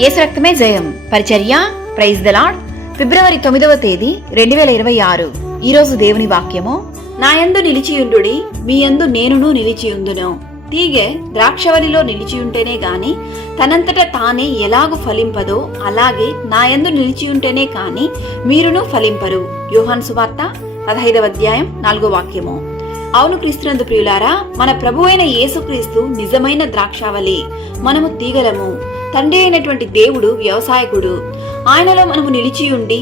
యేసు రక్తమే జయం. పరిచర్య. Praise the lord. ఫిబ్రవరి 9వ తేదీ 2026. ఈరోజు దేవుని వాక్యము, నా యందు నిలిచియుండుడి, మీ యందు నేనును నిలిచియుందును. తీగె ద్రాక్షవల్లిలో నిలిచియుంటేనే గాని తనంతట తానే ఎలాగు ఫలింపదో, అలాగే నా యందు నిలిచియుంటేనే కాని మీరును ఫలింపరు. యోహాను సువార్త 15వ అధ్యాయం 4వ వాక్యము. అవును క్రీస్తునందు ప్రియులారా, మన ప్రభు అయిన యేసుక్రీస్తు నిజమైన ద్రాక్షావళి, మనము తీగలము. తండ్రి అయినటువంటి దేవుడు వ్యవసాయకుడు. ఆయనలో మనము నిలిచియుండి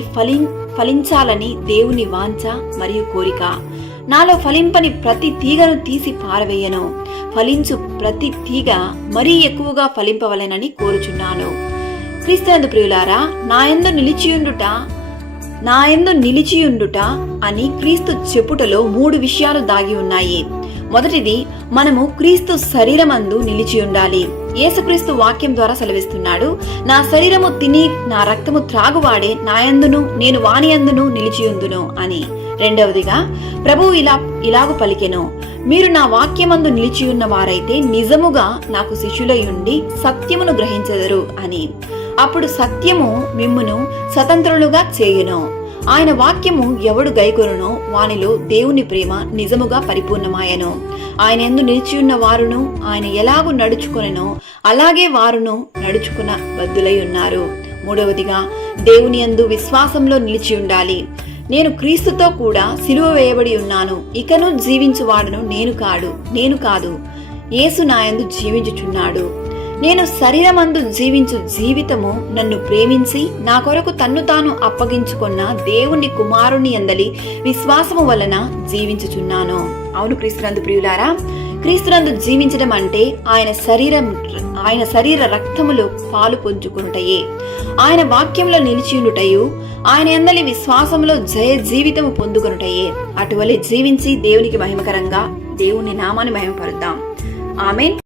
ఫలించాలని దేవుని వాంఛ మరియు కోరిక. నాలో ఫలింపని ప్రతి తీగను తీసి పారవేయను, ఫలించు ప్రతి తీగ మరీ ఎక్కువగా ఫలింపవలెనని కోరుచున్నాను. క్రీస్తునందు ప్రియులారా, నా యందు నిలిచియుండుట అని క్రీస్తు చెప్పుటలో 3 విషయాలు దాగి ఉన్నాయి. మొదటిది, మనము క్రీస్తు శరీరమందు నిలిచి ఉండాలి. యేసుక్రీస్తు వాక్యం ద్వారా సెలవిస్తున్నాడు, నా శరీరము తిని నా రక్తము త్రాగువాడే నాయందును నేను వాని యందును నిలిచియుందును అని. రెండవదిగా, ప్రభువు ఇలాగు పలికెను, మీరు నా వాక్యమందు నిలిచియున్న వారైతే నిజముగా నాకు శిష్యులయుండి సత్యమును గ్రహించెదరు అని. అప్పుడు సత్యము మిమ్మును స్వతంత్రులుగా చేయును. ఆయన వాక్యము ఎవడు గైకొనునో వానిలో దేవుని ప్రేమ నిజముగా పరిపూర్ణమాయను. ఆయన యందు నిలిచియున్న వారును ఆయన ఎలాగు నడుచుకొనెనో అలాగే వారును నడుచుకున్న బద్దులై ఉన్నారు. మూడవదిగా, దేవుని యందు విశ్వాసంలో నిలిచి ఉండాలి. నేను క్రీస్తుతో కూడా సిలువ వేయబడి ఉన్నాను. ఇకను జీవించువాడును నేను కాదు, యేసు నాయందు జీవించుచున్నాడు. నేను శరీరమందు జీవించు జీవితము నన్ను ప్రేమించి నా కొరకు తన్ను తాను అప్పగించుకున్న దేవుని కుమారుని యందలి విశ్వాసము వలన జీవించుచున్నాను. అవును క్రీస్తునందు ప్రియులారా, క్రీస్తునందు జీవించడం అంటే ఆయన శరీర రక్తములో పాలు పొంచుకునుటయే, ఆయన వాక్యంలో నిలిచియుండుటయు, ఆయన యందలి విశ్వాసంలో జయ జీవితము పొందుకొనుటయే. అటువలే జీవించి దేవునికి మహిమకరంగా దేవుని నామాన్ని మహిమపరుద్దాం. ఆమేన్.